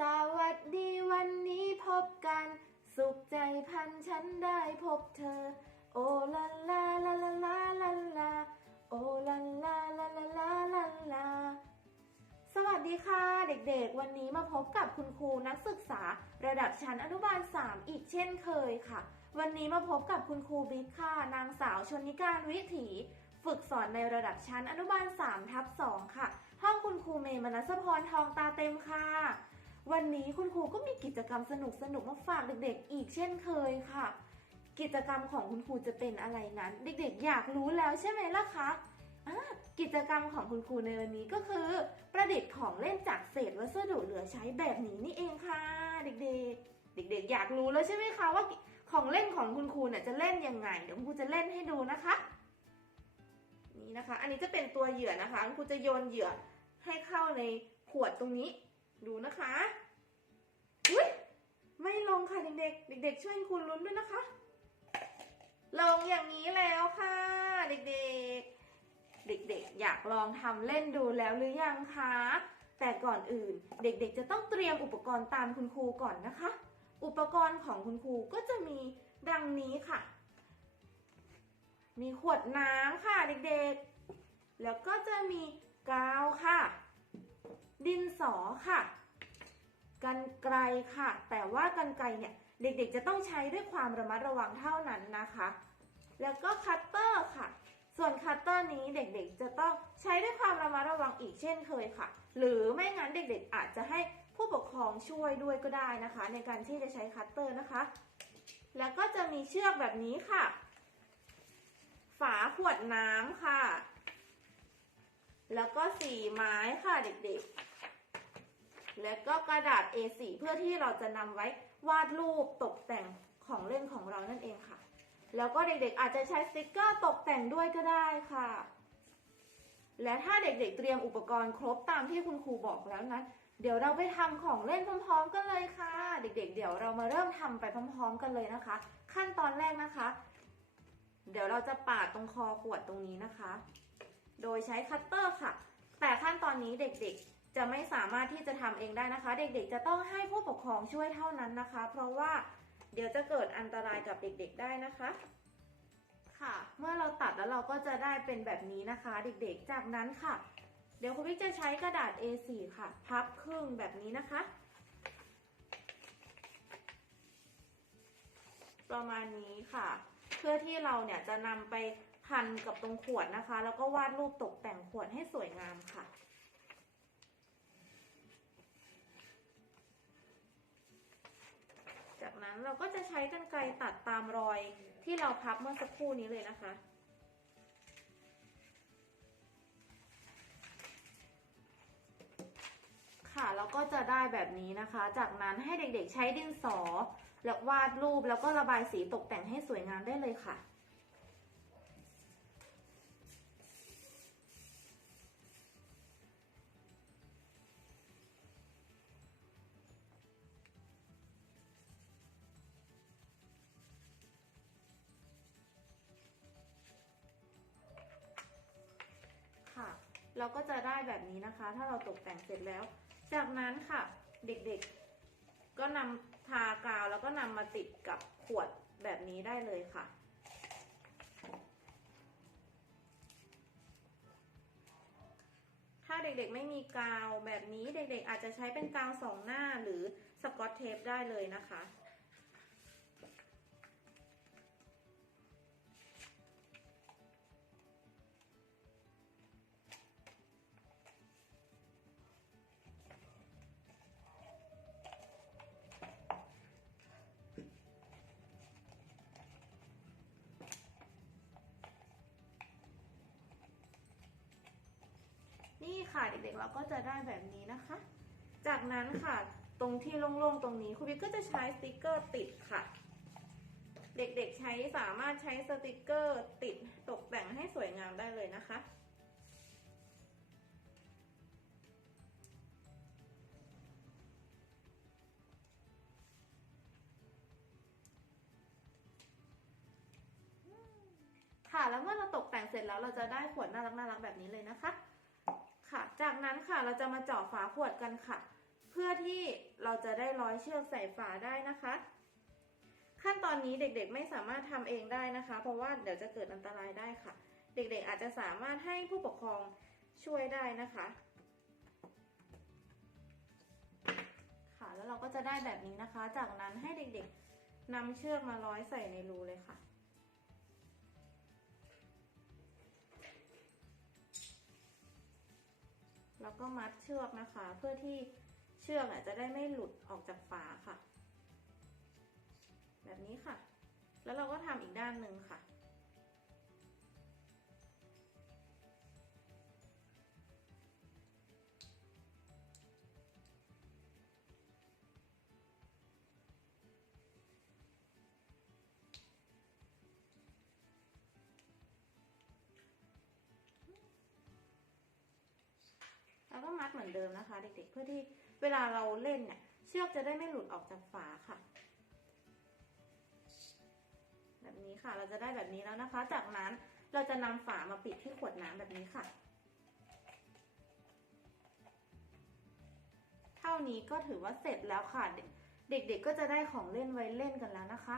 สวัสดีวันนี้พบกัน สุขใจพันฉันได้พบเธอ โอลาลาลาลาลาลาลาโอลาลาลาลาลาลาลาสวัสดีค่ะ เด็กๆ วันนี้มาพบกับคุณครูนักศึกษา ระดับชั้นอนุบาล 3 อีกเช่นเคยค่ะ วันนี้มาพบกับคุณครูบิ๊กค่ะ นางสาวชนนิการวิถี ฝึกสอนในระดับชั้นอนุบาล3ทับ2ค่ะ ห้องคุณครูเมย์มนัสพรทองตาเต็มค่ะ วันนี้คุณครูก็มีกิจกรรมสนุกๆมาฝากเด็กๆ อีกเช่นเคยค่ะ กิจกรรมของคุณครูจะเป็นอะไรนั้น เด็กๆ อยากรู้แล้วใช่ไหมล่ะคะกิจกรรมของคุณครูในวันนี้ก็คือ ประดิษฐ์ของเล่นจากเศษวัสดุเหลือใช้แบบนี้นี่เองค่ะ เด็กๆ เด็กๆ อยากรู้แล้วใช่ไหมคะว่าของเล่นของคุณครูเนี่ยจะเล่นยังไงเดี๋ยวคุณครูจะเล่นให้ดูนะคะนี่นะคะ อันนี้จะเป็นตัวเหยื่อนะคะคุณครูจะโยนเหยื่อให้เข้าในขวดตรงนี้ดูนะคะ งค่ะเด็กๆ เด็ก ๆ ช่วยคุณลุ้นด้วยนะคะ ลงอย่างนี้แล้วค่ะ เด็กๆ เด็กๆ อยากลองทำเล่นดูแล้วหรือยังคะ แต่ก่อนอื่นเด็กๆ จะต้องเตรียมอุปกรณ์ตามคุณครูก่อนนะคะ อุปกรณ์ของคุณครูก็จะมีดังนี้ค่ะ มีขวดน้ำค่ะเด็กๆ แล้วก็จะมีกาวค่ะ ดินสอค่ะ กันไกลค่ะ แต่ว่ากันไกลเนี่ยเด็กๆจะต้องใช้ด้วยความระมัดระวังเท่านั้นนะคะ แล้วก็คัตเตอร์ค่ะ ส่วนคัตเตอร์นี้เด็กๆจะต้องใช้ด้วยความระมัดระวังอีกเช่นเคยค่ะ หรือไม่งั้นเด็กๆอาจจะให้ผู้ปกครองช่วยด้วยก็ได้นะคะ ในการที่จะใช้คัตเตอร์นะคะ แล้วก็จะมีเชือกแบบนี้ค่ะ ฝาขวดน้ำค่ะ แล้วก็สีไม้ค่ะเด็กๆ แล้วก็กระดาษ A4 เพื่อที่เราจะนำไว้วาดรูปตกแต่งของเล่นของเรานั่นเองค่ะ แล้วก็เด็กๆอาจจะใช้สติกเกอร์ตกแต่งด้วยก็ได้ค่ะ และถ้าเด็กๆเตรียมอุปกรณ์ครบตามที่คุณครูบอกแล้วนะเดี๋ยวเราไปทำของเล่นพร้อม ๆ กันเลยค่ะ เด็กๆ เดี๋ยวเรามาเริ่มทำไปพร้อม ๆ กันเลยนะคะ ขั้นตอนแรกนะคะ เดี๋ยวเราจะปาดตรงคอขวดตรงนี้นะคะ โดยใช้คัตเตอร์ค่ะ แต่ขั้นตอนนี้เด็กๆ จะไม่สามารถที่จะทำเองได้นะคะ เด็กๆ จะต้องให้ผู้ปกครองช่วยเท่านั้นนะคะ เพราะว่าเดี๋ยวจะเกิดอันตรายกับเด็กๆได้นะคะ ค่ะ เมื่อเราตัดแล้วเราก็จะได้เป็นแบบนี้นะคะ เด็กๆ จากนั้นค่ะ เดี๋ยวคุณพี่จะใช้กระดาษ A4 ค่ะ พับครึ่งแบบนี้นะคะ ประมาณนี้ค่ะ เพื่อที่เราเนี่ยจะนำไปพันกับตรงขวดนะคะ แล้วก็วาดรูปตกแต่งขวดให้สวยงามค่ะ เราก็จะใช้กรรไกรตัดตามรอยที่เราพับเมื่อสักครู่นี้เลยนะคะค่ะแล้วก็จะได้แบบนี้นะคะ จากนั้นให้เด็กๆใช้ดินสอ แล้ววาดรูปแล้วก็ระบายสีตกแต่งให้สวยงามได้เลยค่ะ เราก็จะได้แบบนี้นะคะ ถ้าเราตกแต่งเสร็จแล้ว จากนั้นค่ะเด็กๆ ก็นำทากาวแล้วก็นำมาติดกับขวดแบบนี้ได้เลยค่ะ ถ้าเด็กๆไม่มีกาวแบบนี้เด็กๆ อาจจะใช้เป็นกาวสองหน้าหรือสกอตเทปได้เลยนะคะ ด็กเราก็จะได้แบบนี้นะคะ จากนั้นค่ะตรงที่โล่งๆตรงนี้ครูบิ๊กก็จะใช้สติกเกอร์ติดค่ะ เด็กๆใช้สามารถใช้สติกเกอร์ติดตกแต่งให้สวยงามได้เลยนะคะค่ะแล้วเมื่อเราตกแต่งเสร็จแล้วเราจะได้ขวดน่ารักน่ารักๆแบบนี้เลยนะคะ ค่ะ จากนั้นค่ะเราจะมาเจาะฝาขวดกันค่ะ เพื่อที่เราจะได้ร้อยเชือกใส่ฝาได้นะคะ ขั้นตอนนี้เด็กๆไม่สามารถทำเองได้นะคะ เพราะว่าเดี๋ยวจะเกิดอันตรายได้ค่ะ เด็กๆอาจจะสามารถให้ผู้ปกครองช่วยได้นะคะ ค่ะแล้วเราก็จะได้แบบนี้นะคะ จากนั้นให้เด็กๆนำเชือกมาร้อยใส่ในรูเลยค่ะ แล้วก็มัดเชือกนะคะ เพื่อที่เชือกจะได้ไม่หลุดออกจากฝาค่ะ แบบนี้ค่ะ แล้วเราก็ทำอีกด้านหนึ่งค่ะ มัดเหมือนเดิมนะคะ เด็กๆ เพื่อที่เวลาเราเล่นเนี่ยเชือกจะได้ไม่หลุดออกจากฝาค่ะ แบบนี้ค่ะ เราจะได้แบบนี้แล้วนะคะ จากนั้นเราจะนำฝามาปิดที่ขวดน้ำแบบนี้ค่ะ เท่านี้ก็ถือว่าเสร็จแล้วค่ะ เด็กๆ ก็จะได้ของเล่นไว้เล่นกันแล้วนะคะ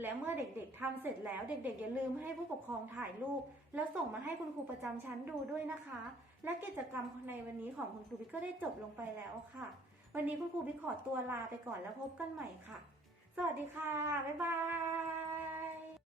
และเมื่อเด็กๆทำเสร็จแล้วเด็กๆ อย่าลืมให้ผู้ปกครองถ่ายรูป แล้วส่งมาให้คุณครูประจำชั้นดูด้วยนะคะ และกิจกรรมในวันนี้ของคุณครูบิ๊กก็ได้จบลงไปแล้วค่ะ วันนี้คุณครูบิ๊กขอตัวลาไปก่อนแล้วพบกันใหม่ค่ะ สวัสดีค่ะ บ๊ายบาย